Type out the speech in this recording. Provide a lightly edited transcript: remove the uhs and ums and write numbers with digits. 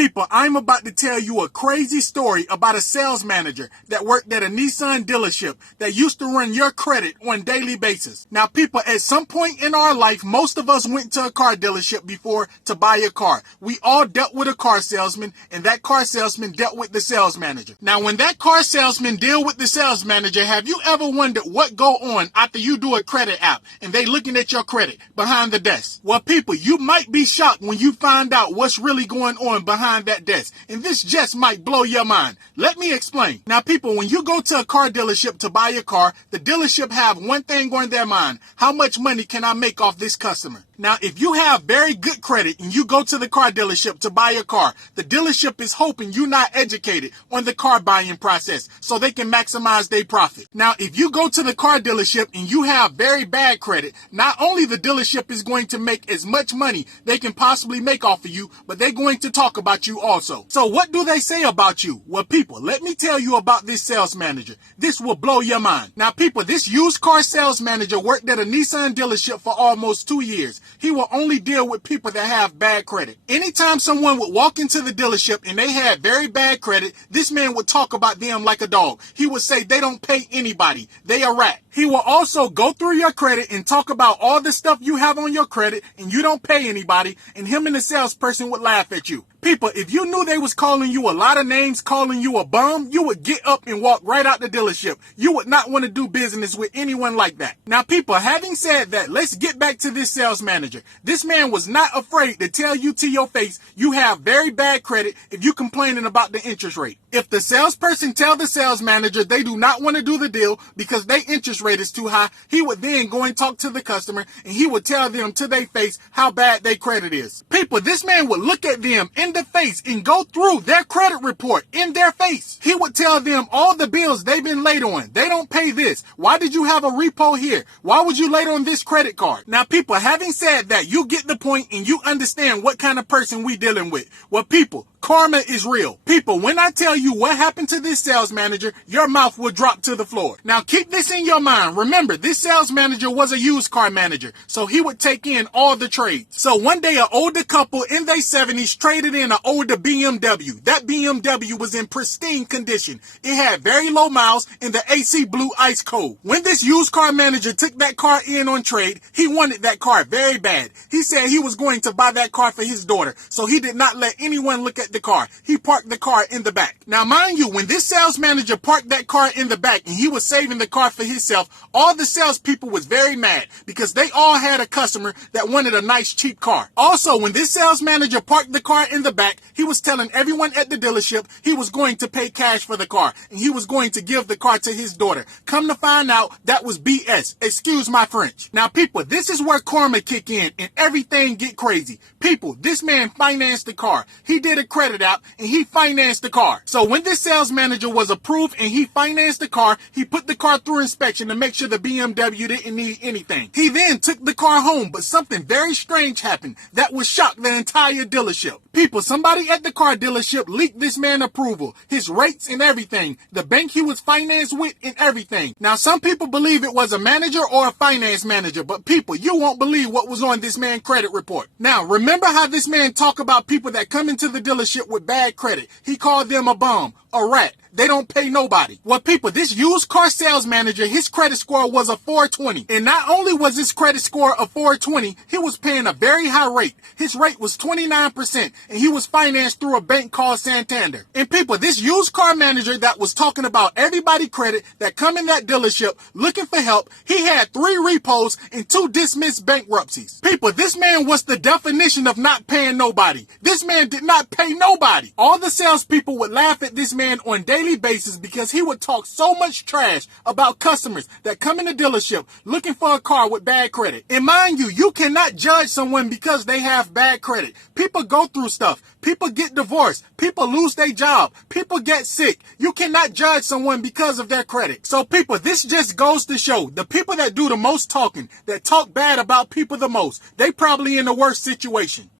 People, I'm about to tell you a crazy story about a sales manager that worked at a Nissan dealership that used to run your credit on a daily basis. Now, people, at some point in our life, most of us went to a car dealership before to buy a car. We all dealt with a car salesman, and that car salesman dealt with the sales manager. Now, when that car salesman deal with the sales manager, have you ever wondered what go on after you do a credit app and they looking at your credit behind the desk? Well, people, you might be shocked when you find out what's really going on behind that desk, and this just might blow your mind. Let me explain. Now, people, when you go to a car dealership to buy a car, the dealership have one thing on their mind: how much money can I make off this customer? Now, if you have very good credit and you go to the car dealership to buy a car, the dealership is hoping you're not educated on the car buying process so they can maximize their profit. Now, if you go to the car dealership and you have very bad credit, not only the dealership is going to make as much money they can possibly make off of you, but they're going to talk about you also. So what do they say about you? Well, people, let me tell you about this sales manager. This will blow your mind. Now, people, this used car sales manager worked at a Nissan dealership for almost 2 years. He will only deal with people that have bad credit. Anytime someone would walk into the dealership and they had very bad credit, this man would talk about them like a dog. He would say they don't pay anybody. They a rat. He will also go through your credit and talk about all the stuff you have on your credit and you don't pay anybody, and him and the salesperson would laugh at you. People, if you knew they was calling you a lot of names, calling you a bum, you would get up and walk right out the dealership. You would not want to do business with anyone like that. Now, people, having said that, let's get back to this sales manager. This man was not afraid to tell you to your face you have very bad credit if you complaining about the interest rate. If the salesperson tell the sales manager they do not want to do the deal because their interest rate is too high, he would then go and talk to the customer and he would tell them to their face how bad their credit is. People, this man would look at them in the face and go through their credit report in their face. He would tell them all the bills they've been late on. They don't pay this. Why did you have a repo here? Why was you late on this credit card? Now, people, having said that, you get the point and you understand what kind of person we dealing with. Well, people, karma is real. People, when I tell you what happened to this sales manager, your mouth will drop to the floor. Now, keep this in your mind. Remember, this sales manager was a used car manager, so he would take in all the trades. So one day, an older couple in their 70s traded in an older BMW. That BMW was in pristine condition. It had very low miles and the AC blew ice cold. When this used car manager took that car in on trade, he wanted that car very bad. He said he was going to buy that car for his daughter, so he did not let anyone look at the car. He parked the car in the back. Now, mind you, when this sales manager parked that car in the back and he was saving the car for himself, all the salespeople was very mad because they all had a customer that wanted a nice cheap car. Also, when this sales manager parked the car in the back, he was telling everyone at the dealership he was going to pay cash for the car and he was going to give the car to his daughter. Come to find out, that was BS. Excuse my French. Now, people, this is where karma kick in and everything get crazy. People, this man financed the car. He did a credit app and he financed the car. So when this sales manager was approved and he financed the car, he put the car through inspection to make sure the BMW didn't need anything. He then took the car home, but something very strange happened that would shock the entire dealership. People, somebody at the car dealership leaked this man approval, his rates and everything, the bank he was financed with and everything. Now, some people believe it was a manager or a finance manager, but people, you won't believe what was on this man's credit report. Now, remember how this man talk about people that come into the dealership with bad credit? He called them a bum, a rat. They don't pay nobody. Well, people, this used car sales manager, his credit score was a 420. And not only was his credit score a 420, he was paying a very high rate. His rate was 29%, and he was financed through a bank called Santander. And people, this used car manager that was talking about everybody credit that come in that dealership looking for help, he had 3 repos and 2 dismissed bankruptcies. People, this man was the definition of not paying nobody. This man did not pay nobody. All the salespeople would laugh at this man on daily basis because he would talk so much trash about customers that come in the dealership looking for a car with bad credit. And mind you, you cannot judge someone because they have bad credit. People go through stuff. People get divorced. People lose their job. People get sick. You cannot judge someone because of their credit. So people, this just goes to show the people that do the most talking, that talk bad about people the most, they probably in the worst situation.